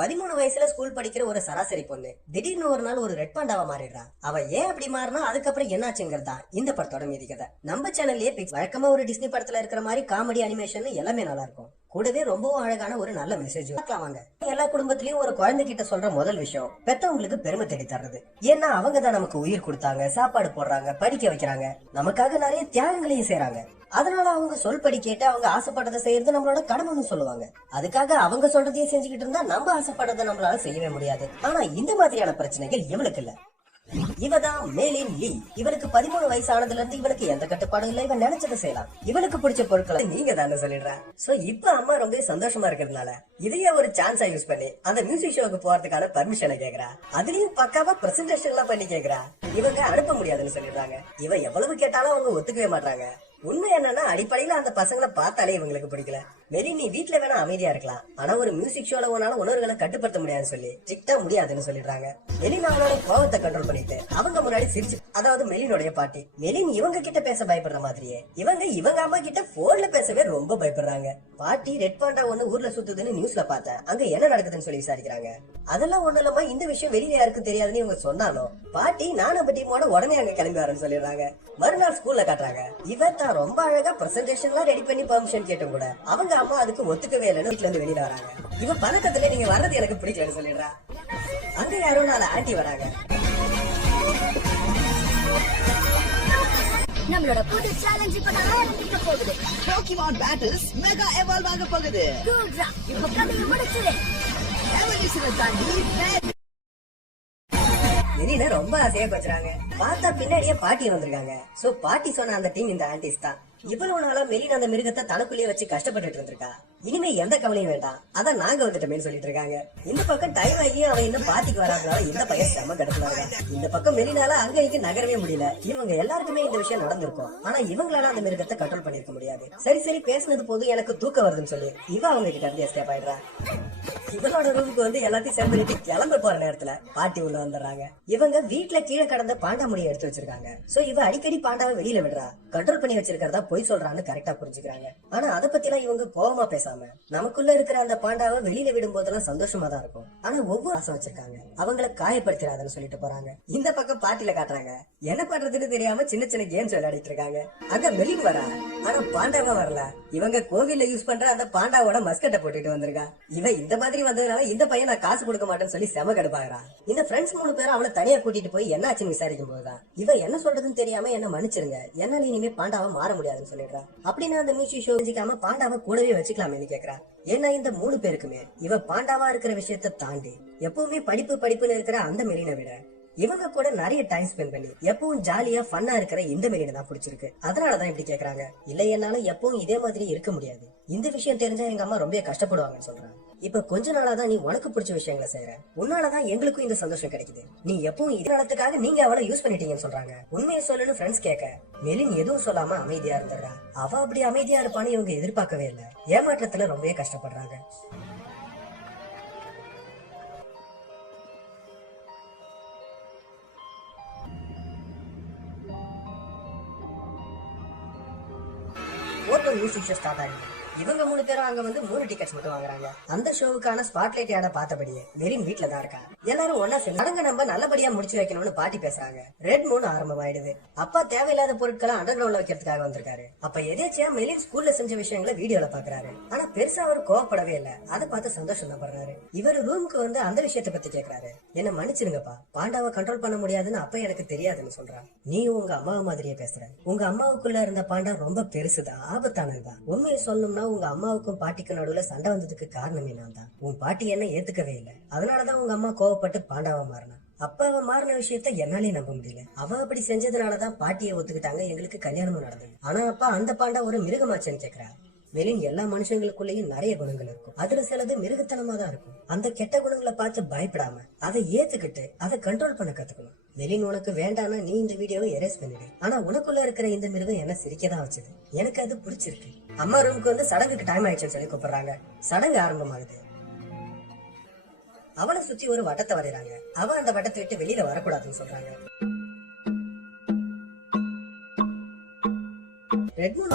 13 வயசுல ஸ்கூல் படிக்கிற ஒரு சராசரி பொண்ணு திடீர்னு ஒரு நாள் ஒரு ரெட் பாண்டாவா மாறிடுறா. அவ ஏன் அப்படி மாறினா அதுக்கப்புறம் என்னாச்சுங்கிறதா இந்த படத்தோட மீதி கதை. நம்ம சேனல்லயே வழக்கமா ஒரு டிஸ்னி படத்துல இருக்கிற மாதிரி காமெடி அனிமேஷன் எல்லாமே நல்லா இருக்கும். கூடவே ரொம்பவும் அழகான ஒரு நல்ல மெசேஜ் பார்க்கலாம் வாங்க. எல்லா குடும்பத்திலயும் ஒரு குழந்தை கிட்ட சொல்ற முதல் விஷயம் பெத்தவங்களுக்கு பெருமை தேடி தர்றது. ஏன்னா அவங்க தான் நமக்கு உயிர் கொடுத்தாங்க, சாப்பாடு போடுறாங்க, படிக்க வைக்கிறாங்க, நமக்காக நிறைய தியாகங்களையும் செய்யறாங்க. அதனால அவங்க சொல்படி கேட்டு அவங்க ஆசைப்பட்டதை செய்யறது நம்மளோட கடமைன்னு சொல்லுவாங்க. அதுக்காக அவங்க சொல்றதையே செஞ்சுக்கிட்டு இருந்தா நம்ம ஆசைப்பட்டதை நம்மளால செய்யவே முடியாது. ஆனா இந்த மாதிரியான பிரச்சனைகள் இவளுக்கு இல்ல. இவதான் மேலின் லீ. இவளுக்கு 13 வயசானதுல இருந்து இவளுக்கு எந்த கட்டுப்பாடும் இல்ல. இவன் நினைச்சதை செய்யலாம். இவளுக்கு பிடிச்ச பொருட்களை நீங்க தானே சொல்லிடுற. சோ இப்ப அம்மா ரொம்ப சந்தோஷமா இருக்கிறதுனால இதையே ஒரு சான்ஸா யூஸ் பண்ணி அந்த மியூசிக் ஷோக்கு போறதுக்கான பர்மிஷனை கேக்குறா. அதுலயும் பக்காவா பிரசன்டேஷன் எல்லாம் பண்ணி கேக்குறா. இவங்க அனுப்ப முடியாதுன்னு சொல்லிடுறாங்க. இவ எவ்வளவு கேட்டாலும் அவங்க ஒத்துக்கவே மாட்டாங்க. உண்மை என்னன்னா அடிப்படையில அந்த பசங்களை பார்த்தாலே இவங்களுக்கு பிடிக்கல. மேரி நீ வீட்டுல வேணா அமைதியா இருக்கலாம், ஆனா ஒரு மியூசிக் ஷோல உன்னால உணர்வுகளை கட்டுப்படுத்த முடியாதுன்னு சொல்லி ஸ்ட்ரிக்ட்டா முடியாதுன்னு சொல்லிடுறாங்க. மெலின் அவளோட கோவத்தை கண்ட்ரோல் பண்ணிட்டு அவங்க முன்னாடி சிரிச்சு, அதாவது மெலினோடைய பாட்டி மெலின் இவங்க கிட்ட பேச பயப்படுற மாதிரியே இவங்க அம்மா கிட்ட போன்ல பேசவே ரொம்ப பயப்படுறாங்க. பாட்டி ரெட் பாண்டா ஒண்ணு ஊர்ல சுத்துதுன்னு நியூஸ்ல பார்த்தேன், அங்க என்ன நடக்குதுன்னு சொல்லி விசாரிக்கிறாங்க. அதெல்லாம் ஒண்ணு இல்லாம இந்த விஷயம் வெளியில யாருக்கும் தெரியாதுன்னு இவங்க சொன்னாலும் பாட்டி நானும் டீமோட உடனே அங்க கிளம்பி வரேன்னு சொல்லிடுறாங்க. மறுநாள் ஸ்கூல்ல காட்டுறாங்க. இவன் தான் ரொம்ப அழகா பிரசன்டேஷன் எல்லாம் ரெடி பண்ணி பெர்மிஷன் கேட்டும் கூட அவங்க அம்மா அதுக்கு ஒத்துக்கவே இல்லைன்னு வீட்டுல இருந்து வெளியில வராங்க. இவன் பழக்கத்துல நீங்க வர்றது எனக்கு பிடிக்கலன்னு சொல்லிடுறா. அங்க யாரும் 4 ஆண்டி வராங்க. நம்மளோட புது சேலஞ்ச் இப்ப ஆரம்பிக்க போகுது. போக்கிமான் பேட்டில்ஸ் மெகா எவால்வ் ஆக போகுது. இப்ப கதையை முடிச்சிரு. எவல்யூஷனை தாண்டி மெலின ரொம்ப ஆசையா வச்சுறாங்க. பார்த்தா பின்னாடியே பாட்டி வந்திருக்காங்க. சோ பாட்டி சொன்ன அந்த டீம் இந்த ஆன்டிஸ் தான். இவ்வளவு நாளா மெலின் அந்த மிருகத்தை தனக்குள்ளேயே வச்சு கஷ்டப்பட்டு இருந்திருக்கா. இனிமே எந்த கவலையும் வேண்டாம், அதான் நாங்க வந்துட்டோமே சொல்லிட்டு இருக்காங்க. இந்த பக்கம் டைம் ஆகி அவன் இன்னும் பாட்டிக்கு வராதனால இந்த பையன் செம கடத்துல இருக்காங்க. இந்த பக்கம் மெலினால அங்க இங்க நகரவே முடியல. இவங்க எல்லாருக்குமே இந்த விஷயம் நடந்திருக்கும், ஆனா இவங்களால அந்த மிருகத்தை கண்ட்ரோல் பண்ணிருக்க முடியாது. சரி பேசினது போது எனக்கு தூக்கம் வருதுன்னு சொல்லி இவ அவங்க கிட்ட இருந்து எஸ்கேப் ஆயிடுறா. இவனோட ரூமுக்கு வந்து எல்லாத்தையும் சேர்ந்துட்டு கிளம்ப போற நேரத்துல பாட்டி உள்ள வந்துடுறாங்க. இவங்க வீட்டுல கீழே கடந்த பாண்டா முடியை எடுத்து வச்சிருக்காங்க. சோ இவ அடிக்கடி பாண்டாவை வெளியில விடுறா. கண்ட்ரோல் பண்ணி வச்சிருக்கிறதா பொய் சொல்றான்னு கரெக்டா புரிஞ்சுக்கிறாங்க. ஆனா அதை பத்தி எல்லாம் இவங்க கோவமா பேசாம நமக்குள்ள இருக்கிற அந்த பாண்டாவை வெளியில விடும் போதெல்லாம் சந்தோஷமா தான் இருக்கும். ஆனா ஒவ்வொரு ஆசை வச்சிருக்காங்க, அவங்களை காயப்படுத்திடாதுன்னு சொல்லிட்டு போறாங்க. இந்த பக்கம் பாட்டில காட்டுறாங்க. என்ன பண்றதுன்னு தெரியாம சின்ன சின்ன கேம்ஸ் விளையாடிட்டு இருக்காங்க. அங்க மெலின் வரா, ஆனா பாண்டாவா வரல. இவங்க கோவில்ல யூஸ் பண்ற அந்த பாண்டாவோட மஸ்கட்டை போட்டுட்டு வந்திருக்கா. இவ இந்த மாதிரி வந்ததுனால இந்த பையன் நான் காசு கொடுக்க மாட்டேன்னு சொல்லி செம கடுப்பாகிறா. இந்த ஃப்ரெண்ட்ஸ் 3 பேரும் அவளை தனியா கூட்டிட்டு போய் என்ன ஆச்சுன்னு விசாரிக்கும் போதுதான் இவ என்ன சொல்றதுன்னு தெரியாம என்ன மன்னிச்சிருங்க, என்னால இனிமே பாண்டாவை மாற முடியாதுன்னு சொல்லிடுறா. அப்படின்னா அந்த மியூசிக் ஷோ செஞ்சுக்காம பாண்டாவை கூடவே வச்சுக்கலாமே கேக்குறா. ஏன்னா இந்த 3 பேருக்குமே இவ பாண்டாவா இருக்கிற விஷயத்த தாண்டி எப்பவுமே படிப்புன்னு இருக்கிற அந்த மெலினை விட இவங்க கூட நிறைய டைம் ஸ்பெண்ட் பண்ணி எப்பவும் ஜாலியா ஃபன்னா இருக்கிற இந்த மெலினை தான் பிடிச்சிருக்கு. அதனாலதான் இப்படி கேக்குறாங்க. இல்ல என்னால எப்பவும் இதே மாதிரி இருக்க முடியாது, இந்த விஷயம் தெரிஞ்சா எங்க அம்மா ரொம்ப கஷ்டப்படுவாங்கன்னு சொல்றாங்க. இப்ப கொஞ்ச நாளாதான் நீ உனக்கு பிடிச்ச விஷயங்களை செய்யற, உன்னாலதான் எங்களுக்கும் இந்த சந்தோஷம் கிடைக்குது. நீ எப்பவும் இதே காலத்துக்காக நீங்க அவளை யூஸ் பண்ணிட்டீங்கன்னு சொல்றாங்க. உண்மையை சொல்லுன்னு ஃப்ரெண்ட்ஸ் கேட்க மெலின் எதுவும் சொல்லாம அமைதியா இருந்துடுறா. அவ அப்படி அமைதியா இருப்பான்னு இவங்க எதிர்பார்க்கவே இல்ல. ஏமாற்றத்துல ரொம்பவே கஷ்டப்படுறாங்க. மியூசிக் ஷோ ஸ்டார்ட் ஆகுது. இவங்க 3 பேரும் அங்க வந்து 3 டிக்கெட்ஸ் மட்டும் வாங்குறாங்க. அந்த ஷோவுக்கான ஸ்பாட்லைட் ஆட பார்த்தபடியே மெலின் வீட்டுல தான் இருக்கா. எல்லாரும் ஒன்னா சேர்ந்து சடங்க நம்ம நல்லபடியா முடிச்சு வைக்கணும்னு பாட்டி பேசுறாங்க. ரெட் மூன் ஆரம்பமாயிடுது. அப்பா தேவையில்லாத பொருட்களை அண்டர் கிரவுண்ட்ல வைக்கிறதுக்காக வந்திருக்காரு. அப்ப எதேச்சியா மெலின் ஸ்கூல்ல செஞ்ச விஷயங்களை வீடியோல பாக்குறாரு. ஆனா பெருசா அவர் கோவப்படவே இல்ல. அதை பார்த்து சந்தோஷம் தான் பண்றாரு. இவர் ரூமுக்கு வந்து அந்த விஷயத்த பத்தி கேக்குறாரு. என்ன மன்னிச்சிருங்கப்பா, பாண்டாவை கண்ட்ரோல் பண்ண முடியாதுன்னு அப்ப எனக்கு தெரியாதுன்னு சொல்றான். நீ உங்க அம்மாவை மாதிரியே பேசுற. உங்க அம்மாவுக்குள்ள இருந்த பாண்டா ரொம்ப பெருசுதான், ஆபத்தானதுதான். உண்மையை சொல்லணும்னா உங்க அம்மாவுக்கும் பாட்டிக்கும் நடுவுல சண்டை வந்ததுக்கு காரணமே நான் தான். உன் பாட்டி என்ன ஏத்துக்கவே இல்லை, அதனாலதான் உங்க அம்மா கோவப்பட்டு பாண்டாவா மாறினா. அப்ப அவ மாறின விஷயத்த என்னாலே நம்ப முடியல. அவ அப்படி செஞ்சதுனாலதான் பாட்டியை ஒத்துக்கிட்டாங்க, எங்களுக்கு கல்யாணமும் நடந்தது. ஆனா அப்பா அந்த பாண்டா ஒரு மிருகமாச்சேன்னு கேக்குறா. மெலின் எல்லா மனுஷங்களுக்குள்ளயும் நிறைய குணங்கள் இருக்கும், அதுல சிலது மிருகத்தனமா தான் இருக்கும். அந்த கெட்ட குணங்களை பார்த்து பயப்படாம அதை ஏத்துக்கிட்டு அதை கண்ட்ரோல் பண்ண கத்துக்கணும். மெலின் உனக்கு வேண்டானா நீ இந்த வீடியோவை எரேஸ் பண்ணிடு, ஆனா உனக்குள்ள இருக்கிற இந்த மிருகம் என்ன சிரிக்கதான் வச்சது, எனக்கு அது பிடிச்சிருக்கு. அம்மா ரூமுக்கு வந்து சடங்குக்கு டைம் ஆயிடுச்சுன்னு சொல்லி கூப்பிடுறாங்க. சடங்கு ஆரம்பமாகுது. அவளை சுத்தி ஒரு வட்டத்தை வரைறாங்க. அவ அந்த வட்டத்தை விட்டு வெளியில வரக்கூடாதுன்னு சொல்றாங்க. ரெட்மூன்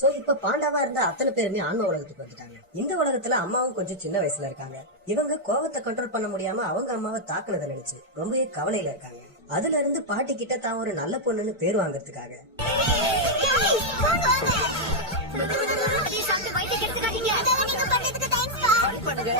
சோ இப்ப பாண்டாவா இருந்த அத்தனை பேருமே ஆன்ம உலகத்துக்கு வந்துட்டாங்க. இந்த உலகத்துல அம்மாவும் கொஞ்சம் சின்ன வயசுல இருக்காங்க. இவங்க கோவத்தை கண்ட்ரோல் பண்ண முடியாம அவங்க அம்மாவை தாக்குனதை நினைச்சு ரொம்பவே கவலையில இருக்காங்க. அதுல இருந்து பாட்டி கிட்ட தான் ஒரு நல்ல பொண்ணுன்னு பேர் வாங்கறதுக்காக பண்ணுங்க